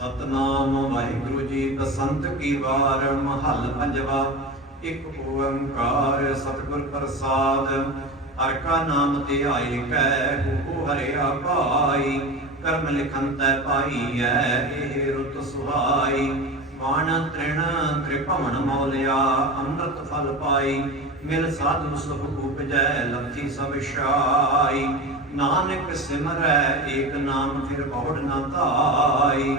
ਸਤਨਾਮ ਵਾਹਿਗੁਰੂ ਜੀ, ਬਸੰਤ ਕੀ ਵਾਰ ਮਹੱਲ ਪੰਜਵਾ। ਇੱਕ ਓੰਕਾਰ ਸਤਿਗੁਰ ਪ੍ਰਸਾਦ, ਹਰ ਕਾ ਨਾਮ ਧਿਆਏ ਕੈ ਹੋ ਹਰਿਆ ਭਾਈ। ਕਰਮ ਲਿਖਨ ਤੈ ਪਾਈਐ, ਇਹ ਰੁਤ ਸੁਹਾਈ। ਬਾਣ ਤ੍ਰਿਣ ਤ੍ਰਿਭਵਨ ਮੌਲਿਆ, ਅੰਮ੍ਰਿਤ ਫਲ ਪਾਈ। ਮਿਲ ਸਾਧੂ ਸੁਖ ਉਪਜੈ ਲੰਥੀ ਸਭ ਸ਼ਾਈ ਨਾਨਕ ਸਿਮਰੈ, ਏਕ ਨਾਮ ਫਿਰ ਬਹੁੜ ਨਾ ਧਾਈ।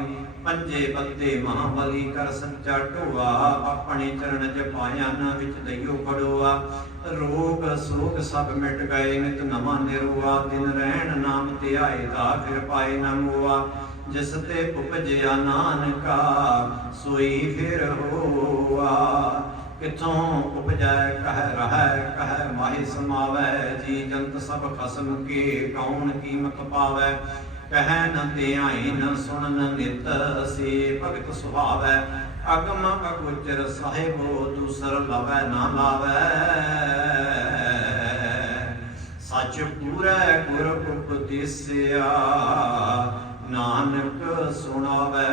ਪੰਜੇ ਬੱਤੇ ਮਹਾਬਲੀ ਕਰ ਸੰਚਾ ਢੋਆ ਆਪਣੇ ਚਰਨ ਚ ਨਾ ਵਿੱਚ ਦਈਓ ਖੜੋਆ ਰੋਗ ਸੋਗ ਸਭ ਮਿਟ ਗਏ ਨਿਤ ਨਵਾਂ ਨਿਰਵਾ ਦਿਨ ਰਹਿਣ ਨਾਮ ਧਿਆਏ ਦਾ ਫਿਰ ਪਾਏ ਨਾ ਮੋਆ। ਜਿਸ ਤੇ ਉਪਜਿਆ ਨਾਨਕਾ, ਸੋਈ ਫਿਰ ਹੋਆ। ਕਿਥੋਂ ਉਪਜੈ ਕਹਿ ਰਹੈ, ਕਹਿ ਮਾਹਿ ਸਮਾਵੈ। ਜੀ ਜੰਤ ਸਭ ਖਸਮ ਕੇ ਕੌਣ ਕੀਮਤ ਪਾਵੈ। ਕਹੈ ਨ ਧਿਆਈ ਨ ਸੁਣ ਨ ਨਿਤ ਸੇ ਭਗਤ ਸੁਭਾਵੈ, ਅਗਮ ਅਗੋਚਰ ਸਾਹਿਬੋ ਦੂਸਰ ਲਵੈ ਨਾ ਲਾਵੈ। ਸੱਚ ਪੂਰੈ ਗੁਰ ਉਪਦੇਸਿਆ ਨਾਨਕ ਸੁਣਾਵੈ।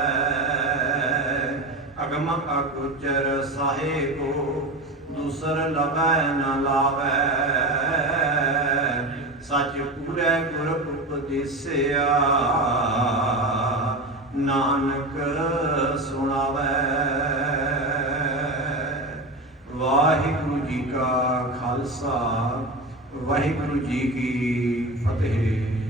ਅਗਮ ਅਗੋਚਰ ਸਾਹਿਬੋ ਦੂਸਰ ਲਵੈ ਨਾ ਲਾਵੈ। ਸੱਚ ਪੂਰੈ ਗੁਰ ਉਪਦੇਸਿਆ। ਨਾਨਕ ਸੁਣਾਵੈ। ਵਾਹਿਗੁਰੂ ਜੀ ਕਾ ਖਾਲਸਾ ਵਾਹਿਗੁਰੂ ਜੀ ਕੀ ਫਤਿਹ।